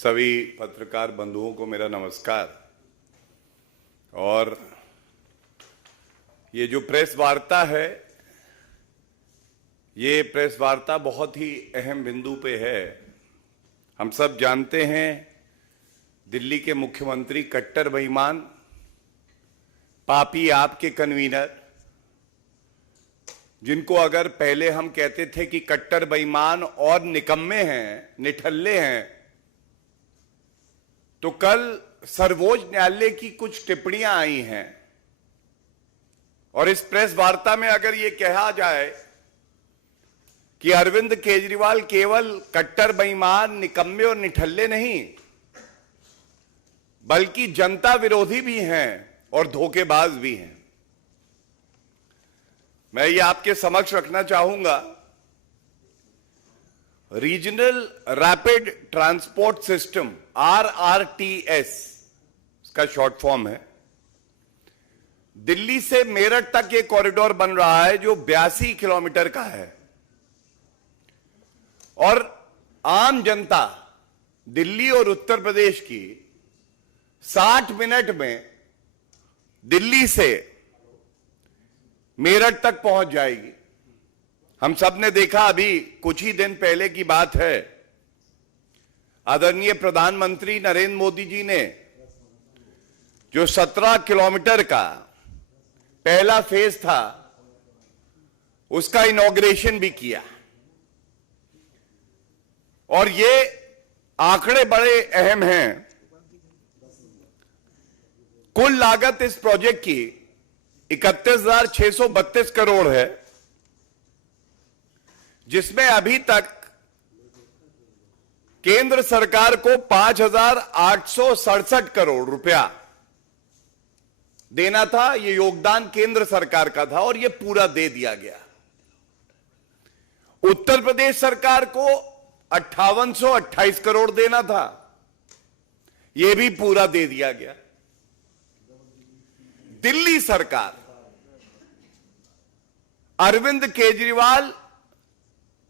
सभी पत्रकार बंधुओं को मेरा नमस्कार। और ये जो प्रेस वार्ता है, ये प्रेस वार्ता बहुत ही अहम बिंदु पे है। हम सब जानते हैं दिल्ली के मुख्यमंत्री कट्टर बेईमान, पापी आपके कन्वीनर, जिनको अगर पहले हम कहते थे कि कट्टर बेईमान और निकम्मे हैं, निठल्ले हैं, तो कल सर्वोच्च न्यायालय की कुछ टिप्पणियां आई हैं और इस प्रेस वार्ता में अगर ये कहा जाए कि अरविंद केजरीवाल केवल कट्टर बेईमान, निकम्मे और निठल्ले नहीं, बल्कि जनता विरोधी भी हैं और धोखेबाज भी हैं। मैं ये आपके समक्ष रखना चाहूंगा। Regional rapid transport system RRTS इसका शॉर्ट फॉर्म है। दिल्ली से मेरठ तक ये कॉरिडोर बन रहा है जो 82 किलोमीटर का है और आम जनता दिल्ली और उत्तर प्रदेश की 60 मिनट में दिल्ली से मेरठ तक पहुंच जाएगी। हम सब ने देखा, अभी कुछ ही दिन पहले की बात है, आदरणीय प्रधानमंत्री नरेंद्र मोदी जी ने जो 17 किलोमीटर का पहला फेज था उसका इनॉग्रेशन भी किया। और ये आंकड़े बड़े अहम हैं। कुल लागत इस प्रोजेक्ट की 31,632 करोड़ है, जिसमें अभी तक केंद्र सरकार को 5,867 करोड़ रुपया देना था। यह योगदान केंद्र सरकार का था और यह पूरा दे दिया गया। उत्तर प्रदेश सरकार को 5,828 करोड़ देना था, यह भी पूरा दे दिया गया। दिल्ली सरकार, अरविंद केजरीवाल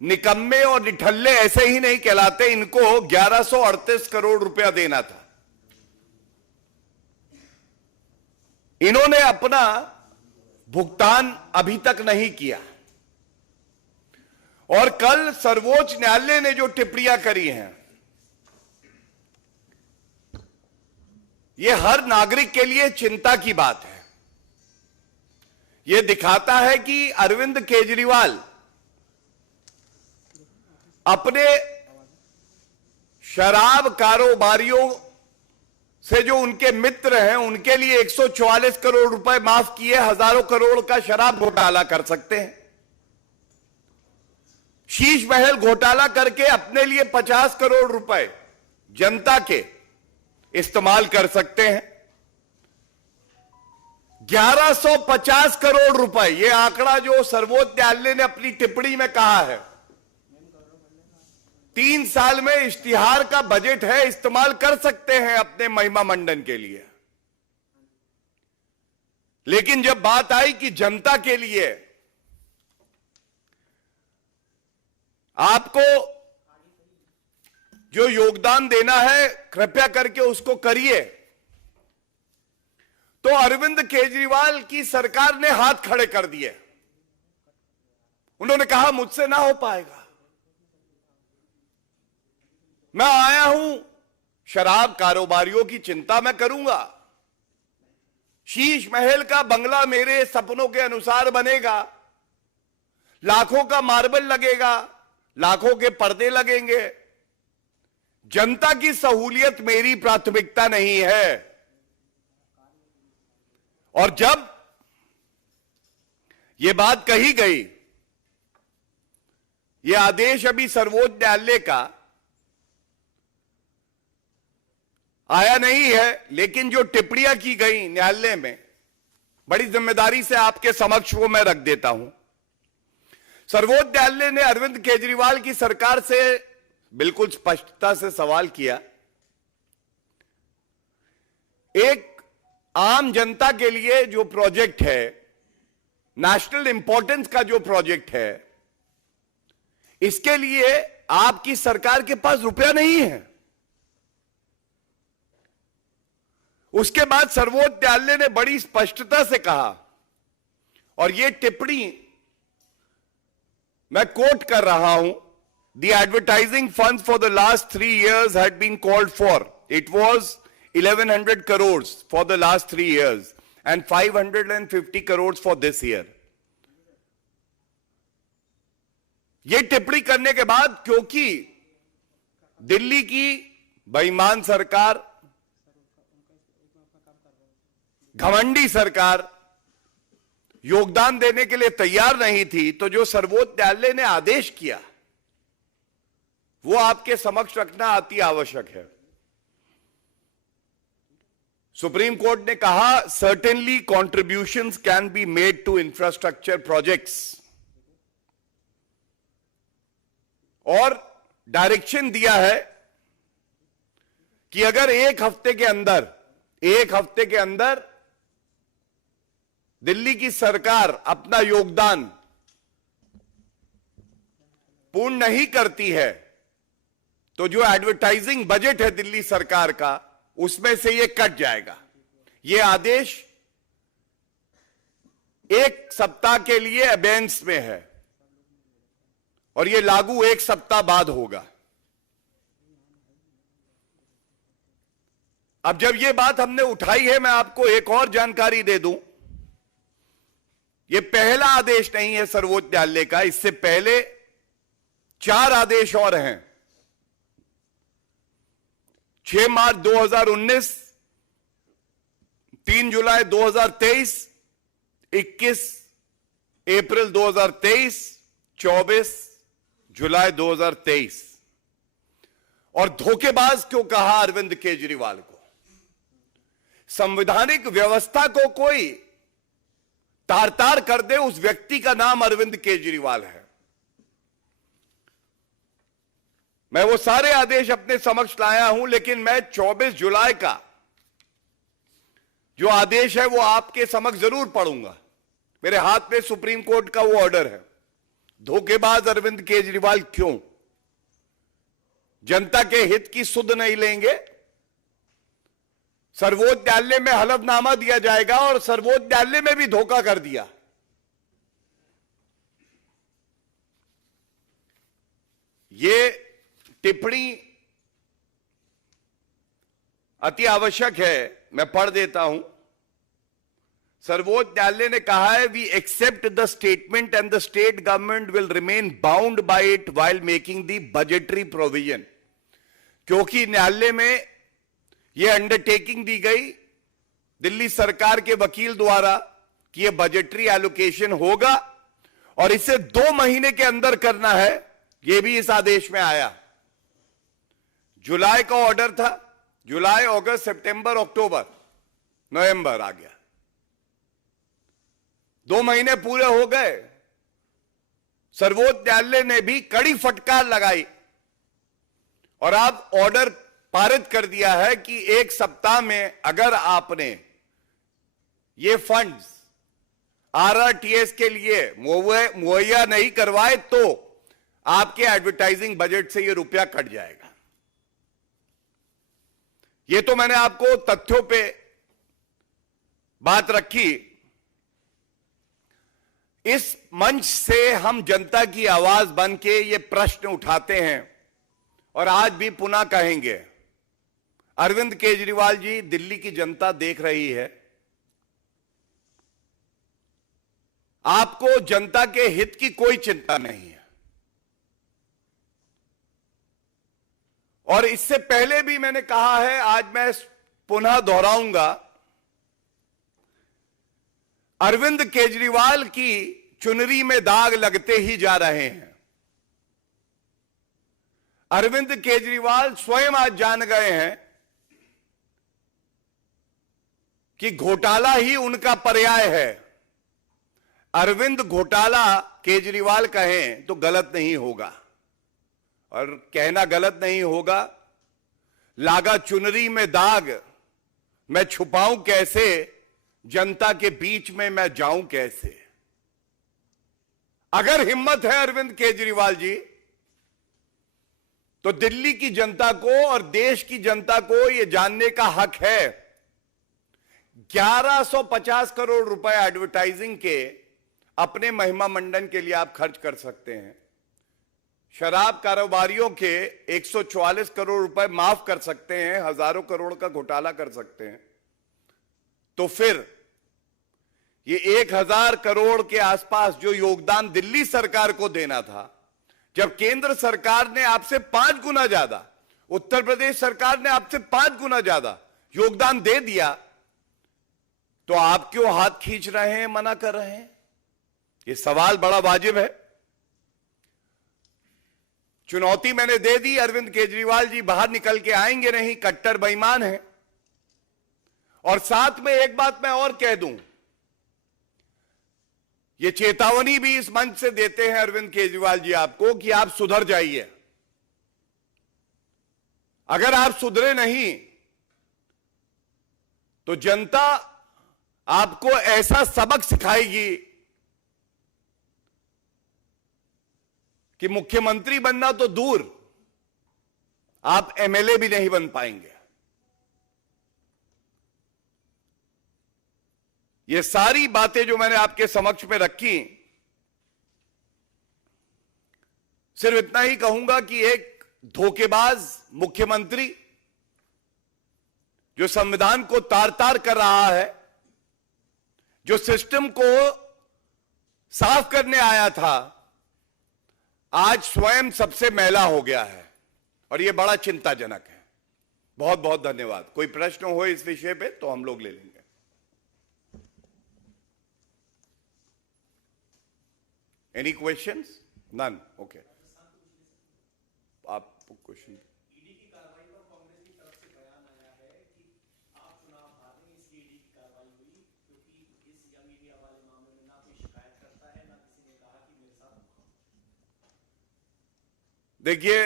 निकम्मे और निठल्ले ऐसे ही नहीं कहलाते, इनको 1138 करोड़ रुपया देना था। इन्होंने अपना भुगतान अभी तक नहीं किया और कल सर्वोच्च न्यायालय ने जो टिप्पणियां करी हैं, यह हर नागरिक के लिए चिंता की बात है। यह दिखाता है कि अरविंद केजरीवाल अपने शराब कारोबारियों से जो उनके मित्र हैं उनके लिए 144 करोड़ रुपए माफ किए, हजारों करोड़ का शराब घोटाला कर सकते हैं। शीश महल घोटाला करके अपने लिए 50 करोड़ रुपए जनता के इस्तेमाल कर सकते हैं। 1150 करोड़ रुपए, यह आंकड़ा जो सर्वोच्च न्यायालय ने अपनी टिप्पणी में कहा है, 3 साल में इश्तिहार का बजट है, इस्तेमाल कर सकते हैं अपने महिमा मंडन के लिए। लेकिन जब बात आई कि जनता के लिए आपको जो योगदान देना है कृपया करके उसको करिए, तो अरविंद केजरीवाल की सरकार ने हाथ खड़े कर दिए। उन्होंने कहा मुझसे ना हो पाएगा, मैं आया हूं शराब कारोबारियों की चिंता मैं करूंगा, शीश महल का बंगला मेरे सपनों के अनुसार बनेगा, लाखों का मार्बल लगेगा, लाखों के पर्दे लगेंगे, जनता की सहूलियत मेरी प्राथमिकता नहीं है। और जब यह बात कही गई, यह आदेश अभी सर्वोच्च न्यायालय का आया नहीं है, लेकिन जो टिप्पणियां की गई न्यायालय में, बड़ी जिम्मेदारी से आपके समक्ष वो मैं रख देता हूं। सर्वोच्च न्यायालय ने अरविंद केजरीवाल की सरकार से बिल्कुल स्पष्टता से सवाल किया, एक आम जनता के लिए जो प्रोजेक्ट है, नेशनल इंपॉर्टेंस का जो प्रोजेक्ट है, इसके लिए आपकी सरकार के पास रुपया नहीं है। उसके बाद सर्वोच्च न्यायालय ने बड़ी स्पष्टता से कहा, और यह टिप्पणी मैं कोट कर रहा हूं, the advertising fund for the last 3 years had been called for, it was 1100 crores for the last 3 years and 550 crores for this year. यह टिप्पणी करने के बाद, क्योंकि दिल्ली की बेईमान सरकार, घमंडी सरकार योगदान देने के लिए तैयार नहीं थी, तो जो सर्वोच्च न्यायालय ने आदेश किया वो आपके समक्ष रखना अति आवश्यक है। सुप्रीम कोर्ट ने कहा, certainly contributions can be made to infrastructure projects, और डायरेक्शन दिया है कि अगर एक हफ्ते के अंदर दिल्ली की सरकार अपना योगदान पूर्ण नहीं करती है, तो जो एडवर्टाइजिंग बजट है दिल्ली सरकार का, उसमें से यह कट जाएगा। यह आदेश 1 सप्ताह के लिए अबेंस में है और यह लागू 1 सप्ताह बाद होगा। अब जब यह बात हमने उठाई है, मैं आपको एक और जानकारी दे दूं, यह पहला आदेश नहीं है सर्वोच्च न्यायालय का, इससे पहले 4 आदेश और हैं। 6 मार्च 2019, 3 जुलाई 2023, 21 अप्रैल 2023, 24 जुलाई 2023। और धोखेबाज क्यों कहा अरविंद केजरीवाल को? संवैधानिक व्यवस्था को कोई तार-तार कर दे, उस व्यक्ति का नाम अरविंद केजरीवाल है। मैं वो सारे आदेश अपने समक्ष लाया हूं, लेकिन मैं 24 जुलाई का जो आदेश है वो आपके समक्ष जरूर पढ़ूंगा। मेरे हाथ में सुप्रीम कोर्ट का वो ऑर्डर है। धोखेबाज अरविंद केजरीवाल क्यों? जनता के हित की सुध नहीं लेंगे। सर्वोच्च न्यायालय में हलफनामा दिया जाएगा और सर्वोच्च न्यायालय में भी धोखा कर दिया। ये टिप्पणी अति आवश्यक है, मैं पढ़ देता हूं। सर्वोच्च न्यायालय ने कहा है, we accept the statement and the state government will remain bound by it while making the budgetary provision. क्योंकि न्यायालय में यह अंडरटेकिंग दी गई दिल्ली सरकार के वकील द्वारा कि यह बजटरी एलोकेशन होगा और इसे 2 महीने के अंदर करना है, यह भी इस आदेश में आया। जुलाई का ऑर्डर था, जुलाई, अगस्त, सितंबर, अक्टूबर, नवंबर आ गया, 2 महीने पूरे हो गए। सर्वोच्च न्यायालय ने भी कड़ी फटकार लगाई और अब ऑर्डर पारित कर दिया है कि 1 सप्ताह में अगर आपने ये फंड्स आरआरटीएस के लिए मुहैया नहीं करवाए तो आपके एडवर्टाइजिंग बजट से ये रुपया कट जाएगा। ये तो मैंने आपको तथ्यों पे बात रखी। इस मंच से हम जनता की आवाज बन के ये प्रश्न उठाते हैं और आज भी पुनः कहेंगे, अरविंद केजरीवाल जी, दिल्ली की जनता देख रही है, आपको जनता के हित की कोई चिंता नहीं है। और इससे पहले भी मैंने कहा है, आज मैं पुनः दोहराऊंगा, अरविंद केजरीवाल की चुनरी में दाग लगते ही जा रहे हैं। अरविंद केजरीवाल स्वयं आज जान गए हैं कि घोटाला ही उनका पर्याय है। अरविंद घोटाला केजरीवाल कहें तो गलत नहीं होगा, और कहना गलत नहीं होगा। लागा चुनरी में दाग, मैं छुपाऊं कैसे, जनता के बीच में मैं जाऊं कैसे। अगर हिम्मत है अरविंद केजरीवाल जी, तो दिल्ली की जनता को और देश की जनता को यह जानने का हक है 1150 करोड़ रुपए एडवर्टाइजिंग के अपने महिमा मंडन के लिए आप खर्च कर सकते हैं। शराब कारोबारियों के 144 करोड़ रुपए माफ कर सकते हैं, हजारों करोड़ का घोटाला कर सकते हैं। तो फिर ये 1000 करोड़ के आसपास जो योगदान दिल्ली सरकार को देना था, जब केंद्र सरकार ने आपसे 5 गुना ज्यादा, उत्तर प्रदेश सरकार ने आपसे 5 गुना ज्यादा योगदान दे दिया, तो आप क्यों हाथ खींच रहे हैं, मना कर रहे हैं? ये सवाल बड़ा वाजिब है। चुनौती मैंने दे दी, अरविंद केजरीवाल जी बाहर निकल के आएंगे नहीं, कट्टर बेईमान है। और साथ में एक बात मैं और कह दूं, ये चेतावनी भी इस मंच से देते हैं अरविंद केजरीवाल जी आपको कि आप सुधर जाइए। अगर आप सुधरे नहीं तो जनता आपको ऐसा सबक सिखाएगी कि मुख्यमंत्री बनना तो दूर, आप एमएलए भी नहीं बन पाएंगे। ये सारी बातें जो मैंने आपके समक्ष में रखी, सिर्फ इतना ही कहूंगा कि एक धोखेबाज मुख्यमंत्री जो संविधान को तार तार कर रहा है, जो सिस्टम को साफ करने आया था, आज स्वयं सबसे मैला हो गया है और यह बड़ा चिंताजनक है। बहुत बहुत धन्यवाद। कोई प्रश्न हो इस विषय पे तो हम लोग ले लेंगे। Any questions? नन? ओके, आप क्वेश्चन। ईडी की कार्रवाई पर कांग्रेस की तरफ से बयान आया है कि आप चुनाव हारेंगे, इसलिए ईडी की कार्रवाई हुई, क्योंकि इस यंग इंडिया वाले मामले में ना कोई शिकायत करता है, ना किसी ने कहा कि मेरे साथ। देखिए,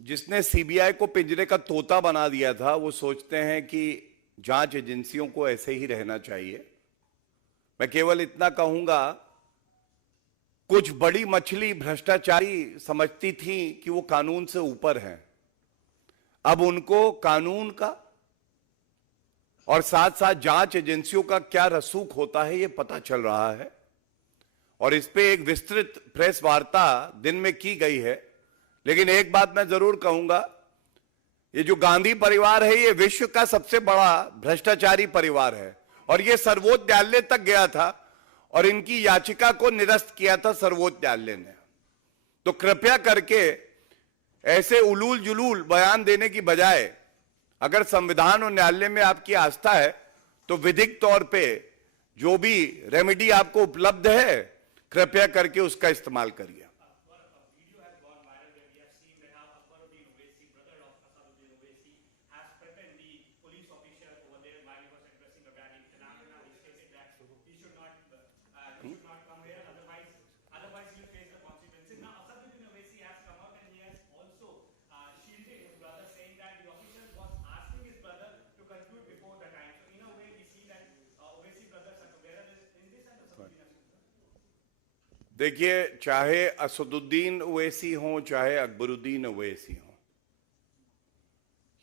जिसने सीबीआई को पिंजरे का तोता बना दिया था, वो सोचते हैं कि जांच एजेंसियों को ऐसे ही रहना चाहिए। मैं केवल इतना कहूंगा, कुछ बड़ी मछली भ्रष्टाचारी समझती थी कि वो कानून से ऊपर हैं। अब उनको कानून का और साथ साथ जांच एजेंसियों का क्या रसूख होता है, ये पता चल रहा है। और इस पे एक विस्तृत प्रेस वार्ता दिन में की गई है। लेकिन एक बात मैं जरूर कहूंगा, ये जो गांधी परिवार है, ये विश्व का सबसे बड़ा भ्रष्टाचारी परिवार है और ये सर्वोच्च न्यायालय तक गया था और इनकी याचिका को निरस्त किया था सर्वोच्च न्यायालय ने। तो कृपया करके ऐसे उलूल जुलूल बयान देने की बजाय, अगर संविधान और न्यायालय में आपकी आस्था है तो विधिक तौर पे जो भी रेमेडी आपको उपलब्ध है, कृपया करके उसका इस्तेमाल करिए। देखिए, चाहे असदुद्दीन ओवैसी हो, चाहे अकबरुद्दीन ओवैसी हो,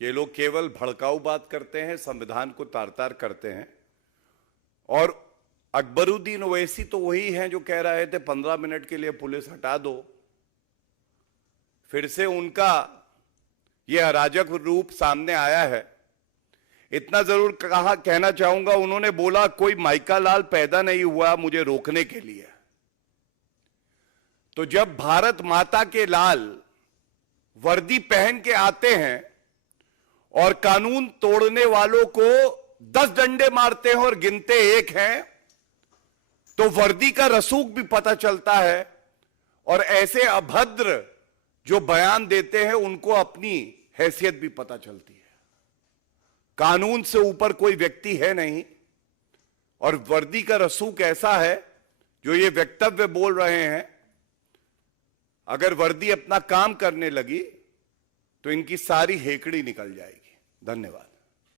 ये लोग केवल भड़काऊ बात करते हैं, संविधान को तार तार करते हैं। और अकबरुद्दीन ओवैसी तो वही हैं जो कह रहे थे 15 मिनट के लिए पुलिस हटा दो। फिर से उनका ये अराजक रूप सामने आया है। इतना जरूर कहना चाहूंगा, उन्होंने बोला कोई माइका लाल पैदा नहीं हुआ मुझे रोकने के लिए। तो जब भारत माता के लाल वर्दी पहन के आते हैं और कानून तोड़ने वालों को 10 डंडे मारते हैं और गिनते 1 हैं, तो वर्दी का रसूख भी पता चलता है। और ऐसे अभद्र जो बयान देते हैं, उनको अपनी हैसियत भी पता चलती है। कानून से ऊपर कोई व्यक्ति है नहीं। और वर्दी का रसूख ऐसा है, जो ये वक्तव्य बोल रहे हैं, अगर वर्दी अपना काम करने लगी तो इनकी सारी हेकड़ी निकल जाएगी। धन्यवाद।